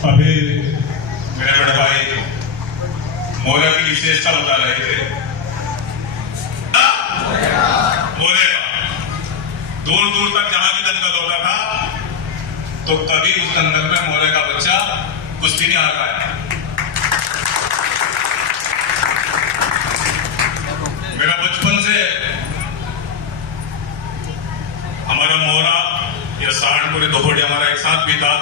अभी मेरे बड़े भाई मौर्य की विशेषता बता रहे थे। मौर्य का दूर दूर तक जहां भी दंगल होता था तो कभी उस दंगल में मौर्य का बच्चा कुश्ती नहीं हार पाया। मेरा बचपन से हमारा मोरा या सहारनपुर दोपहर हमारा एक साथ भी था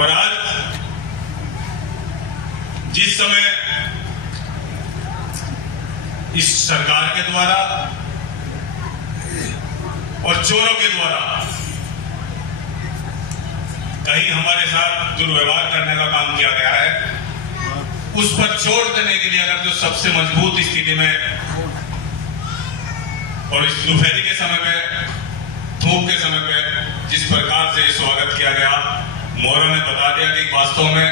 और आज जिस समय इस सरकार के द्वारा और चोरों के द्वारा कहीं हमारे साथ दुर्व्यवहार करने का काम किया गया है, उस पर चोट देने के लिए अगर जो सबसे मजबूत स्थिति में और इस दोपहरी के समय पे धूप के समय पे जिस प्रकार से स्वागत किया गया, मौर्य ने बता दिया कि वास्तव में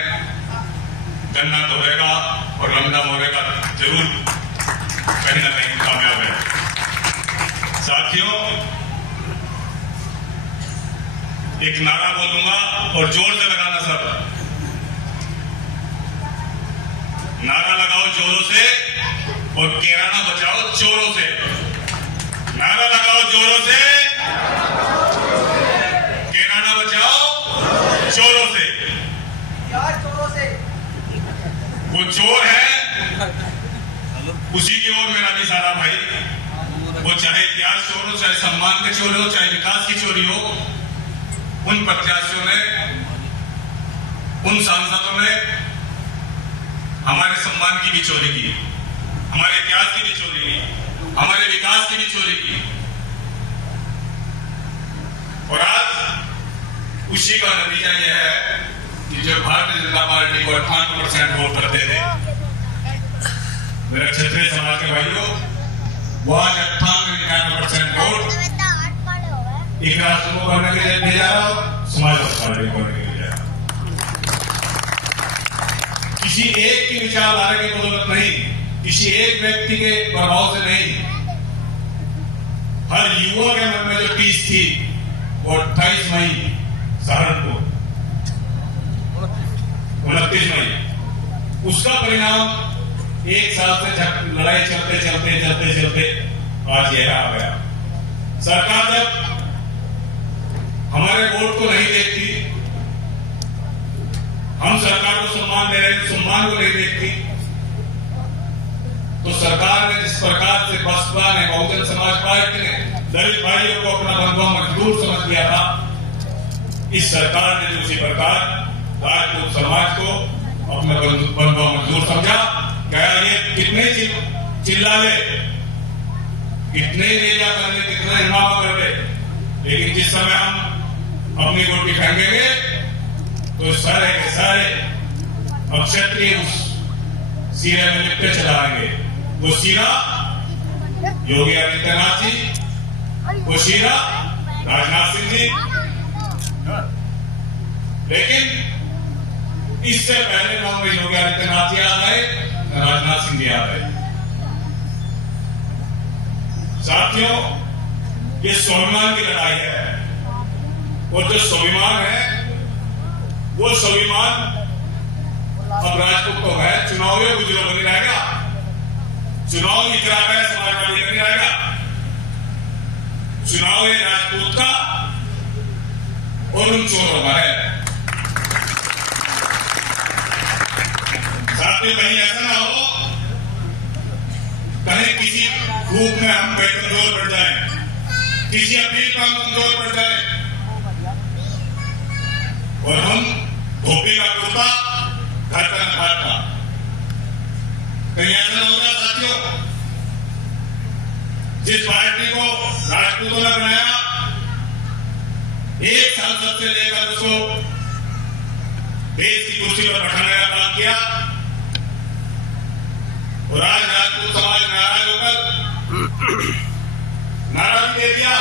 गन्ना तोड़ेगा और लंडा मौर्य का जरूर कहीं ना कहीं कामयाब है। साथियों, एक नारा बोलूंगा और जोर से लगाना सब। नारा लगाओ जोरों से और किराना बचाओ चोरों से। नारा लगाओ जोरों से, किराना बचाओ चोरों से। वो चोर है उसी की ओर मेरा भी सारा भाई, वो चाहे इतिहास चोर हो, चाहे सम्मान के चोरी हो, चाहे विकास की चोरी हो, उन प्रत्याशियों ने, उन सांसदों ने हमारे सम्मान की भी चोरी की, हमारे इतिहास की भी चोरी की, हमारे विकास की भी चोरी की। और आज उसी का नतीजा यह है कि जो भारतीय जनता पार्टी को 58% वोट करते थे, मेरे क्षत्रिय समाज के भाइयों, वो आज 98-99% वोट एक राष्ट्र को करने के लिए भेजा रहा हो, समाजवादी पार्टी को करने के लिए। किसी एक की विचारधारा की बदौलत नहीं, किसी एक व्यक्ति के प्रभाव से नहीं, हर युवा के मन में जो टीस थी वो 28 मई सहारनपुर 29 मई, उसका परिणाम एक साल से लड़ाई चलते चलते चलते चलते आज यह आ गया। सरकार जब हमारे वोट को नहीं देखती, हम सरकार को सम्मान दे रहे हैं, सम्मान को नहीं देखती, तो सरकार ने जिस प्रकार से बसपा ने, बहुजन समाज पार्टी ने दलित भाइयों को अपना बंधुआ मजदूर समझ लिया था, इस सरकार ने उसी प्रकार राजपूत समाज को अपना बंधुआ मजदूर समझा। क्या ये कितने चिल्ला ले, कितने रेजा कर ले, कितना हंगामा कर ले, लेकिन जिस समय हम अपनी रोटी फेंकेंगे तो सारे के सारे क्षत्रिय उस सीरे में लिपटे चलाएंगे। वो सीरा योगी आदित्यनाथ जी, वो सीरा राजनाथ सिंह जी। लेकिन इससे पहले नाम में योगी आदित्यनाथ जी आ गए, राजनाथ सिंह जी आ गए। साथियों, ये स्वाभिमान की लड़ाई है और जो स्वाभिमान है वो स्वाभिमान अब राजपूत को है, चुनाव में गुजरो बनी रहेगा, चुनाव ही करा है समाजवादी का नहीं रहेगा, चुनाव है राजपूत का और उन चोरों का है। साथियों, कहीं ऐसा ना हो कहीं किसी ग्रुप में हम कमजोर पड़ जाए, किसी अपील पर हम कमजोर पड़ जाए और हम धोबी का कुर्ता घर का नखाट का, कहीं ऐसा हो गया। साथियों, जिस पार्टी को राजपूतों ने बनाया, एक साल सबसे लेकर उसको देश की कुर्सी पर बैठाने का काम किया और आज राजपूत समाज नाराज होकर नारा भी दे दिया।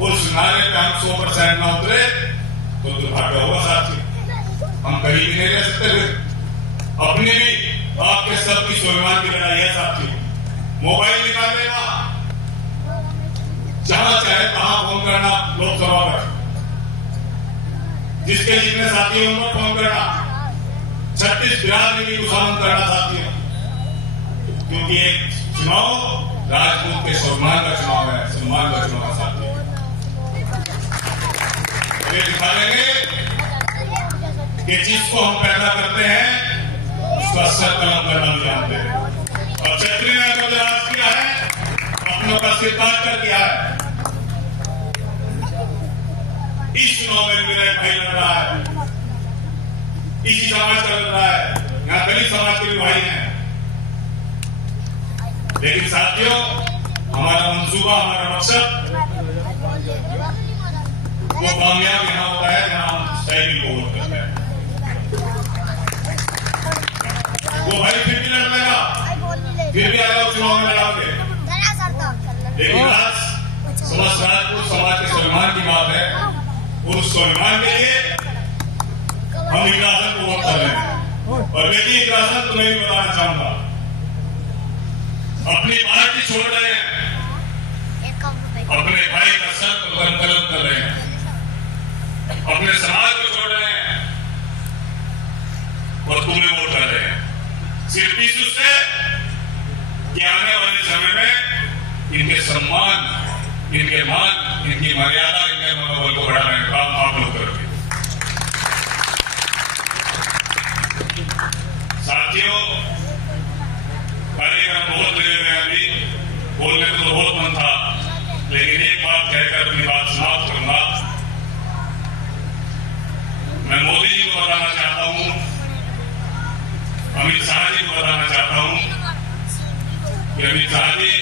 उस नारे पे हम 100% ना उतरे तो दुर्भाग्य होगा। साथी, हम कहीं भी नहीं रह सकते थे। अपने भी आपके सबकी स्वाभिमान की लड़ाई है साथी। मोबाइल निकाल लेना, जहां चाहे कहां फोन करना लोकसभा पर, जिसके जितने साथी हैं उनको फोन करना, 36 बिरादरी को शामिल करना साथियों, क्योंकि एक चुनाव राजपूत के सम्मान का चुनाव है, सम्मान का चुनाव है साथियों। ये दिखा देंगे कि जिसको हम पैदा करते हैं उसका सर कलम करना भी जानते हैं, और छतरी ने अगर लिहाज किया है, अपनों का सिर काट कर किया है। इस चुनाव में विनायक भाई लड़ रहा है, इसी समाज का लड़ रहा है, यहाँ दलित समाज के भी भाई हैं। लेकिन साथियों, हमारा मंसूबा, हमारा मकसद वो कामयाब यहाँ होता है जहाँ हम साइकिल को वोट करते हैं। वो भाई फिर भी लड़ लेगा, फिर भी आगे चुनाव में लड़ाओगे। लेकिन आज समस्त राजपूत समाज के स्वाभिमान की बात है, और उस स्वाभिमान के लिए हम इकरासन को वोट कर रहे हैं। और बेटी इकरासन तुम्हें भी बताना चाहूंगा, अपनी पार्टी छोड़ रहे हैं, अपने भाई का सर कलम कर रहे हैं, अपने समाज को छोड़ रहे हैं और तुम्हें वोट कर रहे हैं, सिर्फ इस उससे कि आने वाले समय में इनके सम्मान, इनके मान, इनकी मर्यादा, इनके मनोबल को बढ़ाने का काम आप लोग करोगे। साथियों, कार्यक्रम बहुत लगे हुए हैं, अभी बोलने को तो बहुत मन था, लेकिन एक बात कहकर अपनी बात समाप्त करूंगा। मैं मोदी जी को बताना चाहता हूं, अमित शाह जी को बताना चाहता हूं कि अमित शाह जी,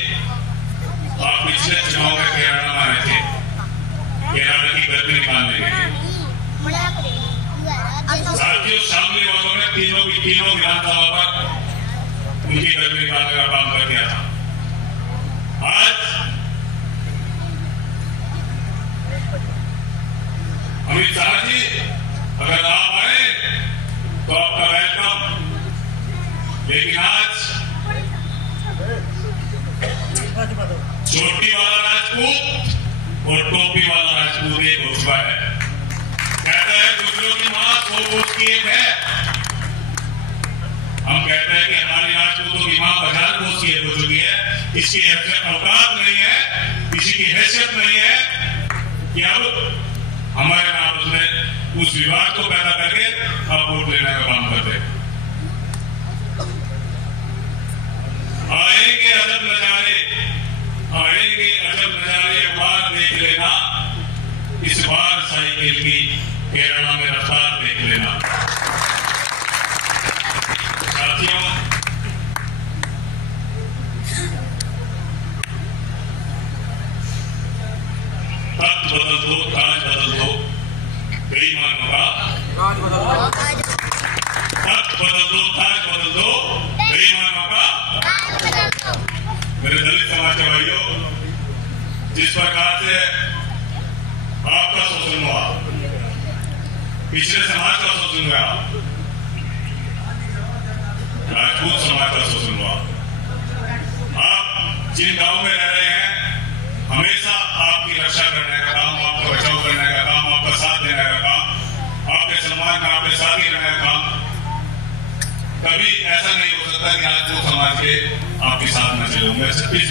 आप पिछले चुनाव में केरला में आए थे, केरला की गर्मी निकालने के लिए। साथियों, शामली वालों ने तीनों विधानसभा पर उनकी गर्मी निकालने का काम कर दिया था। आज अमित शाह जी, अगर आप आए तो आपका वेलकम, लेकिन आज चोटी वाला राजपूत और टोपी वाला राजपूत एक हो चुका है। कहता है दूसरों की मां सौ की एक है, हम कहते हैं कि हमारी राजपूतों की मां 50 कोस की एक हो चुकी है। इसकी औकात नहीं है, किसी की हैसियत नहीं है कि अब हमारे नाम उसने उस विवाद को पैदा करके अब वोट लेने का काम करते। आएंगे अजब नजारे, आएंगे अजब नजारे, एक बार देख लेना, इस बार साइकिल की केरला में रफ्तार देख लेना। साथियों, तख्त बदल दो, ताज बदल दो, बेईमानों का तख्त बदल दो, ताज बदल दो, बेईमानों का। मेरे दलित समाज के भाइयों, जिस प्रकार से आपका शोषण हुआ, पिछले समाज का शोषण हुआ, राजपूत समाज का शोषण हुआ, आप जिन गांव में रह रहे हैं, हमेशा आपकी रक्षा करने का काम, आपका बचाव करने का काम, आपका साथ देने का काम, आपके सम्मान में आपके साथी रहने का काम। कभी ऐसा नहीं हो सकता कि राजपूत समाज के आपके साथ न चले। मैं 36